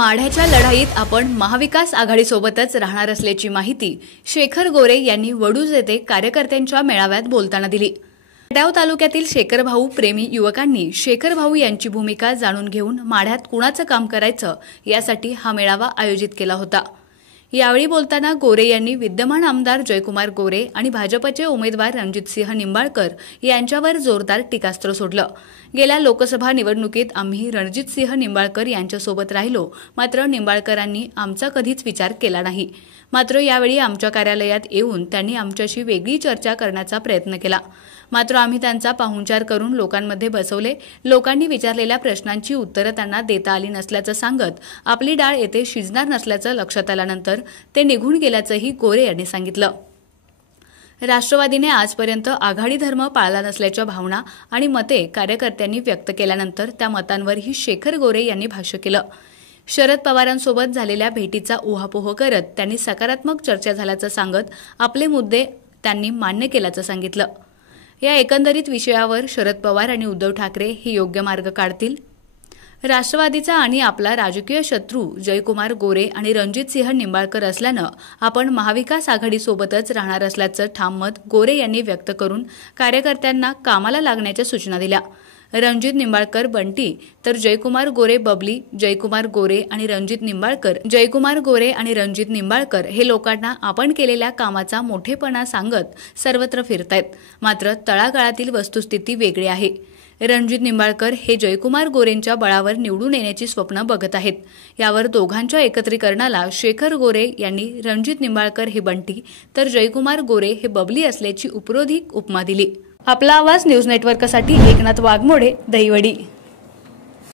माढ्याच्या लढाईत आपण महाविकास आघाडीसोबतच राहणार असल्याची माहिती शेखर गोरे यांनी वडूज येथे कार्यकर्त्यांच्या मेळाव्यात बोलताना दिली। खटाव तालुक्यातील शेखर भाऊ प्रेमी युवकांनी शेखर भाऊ यांची भूमिका जाणून घेऊन माढ्यात कुणाचं काम करायचं यासाठी हा मेळावा आयोजित केला होता। यावेळी बोलताना गोरे यांनी विद्यमान आमदार जयकुमार गोरे आणि भाजपचे उमेदवार रणजितसिंह निंबाळकर यांच्यावर जोरदार टीकास्त्र सोडलं। गेल्या लोकसभा निवडणुकीत आम्ही रणजितसिंह निंबाळकर यांच्यासोबत राहिलो, मात्र निंबाळकरांनी आमचा कधीच विचार केला नाही। मात्र यावेळी आमच्या कार्यालयात येऊन त्यांनी आमच्याशी वेगळी चर्चा करण्याचा प्रयत्न केला, मात्र आम्ही त्यांचा पाहुणचार करून लोकांमध्ये बसवले। लोकांनी विचारलेल्या प्रश्नांची उत्तरं त्यांना देता आली नसल्याचं सांगत आपली डाळ येथे शिजणार नसल्याचं लक्षात आल्यानंतर ते निघून गेल्याचंही गोरे यांनी सांगितलं। राष्ट्रवादीने आजपर्यंत आघाडी धर्म पाळला नसल्याच्या भावना आणि मते कार्यकर्त्यांनी व्यक्त केल्यानंतर त्या मतांवरही शेखर गोरे यांनी भाष्य केलं। शरद पवारांसोबत झालेल्या भेटीचा उहापोह करत त्यांनी सकारात्मक चर्चा झाल्याचं सांगत आपले मुद्दे त्यांनी मान्य केल्याचं सांगितलं। या एकंदरीत विषयावर शरद पवार आणि उद्धव ठाकरे हे योग्य मार्ग काढतील। राष्ट्रवादीचा आणि आपला राजकीय शत्रू जयकुमार गोरे आणि रणजितसिंह निंबाळकर असल्यानं आपण महाविकास आघाडीसोबतच राहणार असल्याचं ठाम मत गोरे यांनी व्यक्त करून कार्यकर्त्यांना कामाला लागण्याच्या सूचना दिल्या। रणजित निंबाळकर बंटी तर जयकुमार गोरे बबली, जयकुमार गोरे आणि रणजित निंबाळकर हे लोकांना आपण केलेल्या कामाचा मोठेपणा सांगत सर्वत्र फिरतायत, मात्र तळागाळातील वस्तुस्थिती वेगळी आहे। रणजित निंबाळकर हे जयकुमार गोरेंच्या बळावर निवडून येण्याची स्वप्न बघत आहेत। यावर दोघांच्या एकत्रीकरणाला शेखर गोरे यांनी रणजित निंबाळकर हे बंटी तर जयकुमार गोरे हे बबली असल्याची उपरोधिक उपमा दिली। आपला आवाज न्यूज नेटवर्कसाठी एकनाथ वाघमोडे, दहिवडी।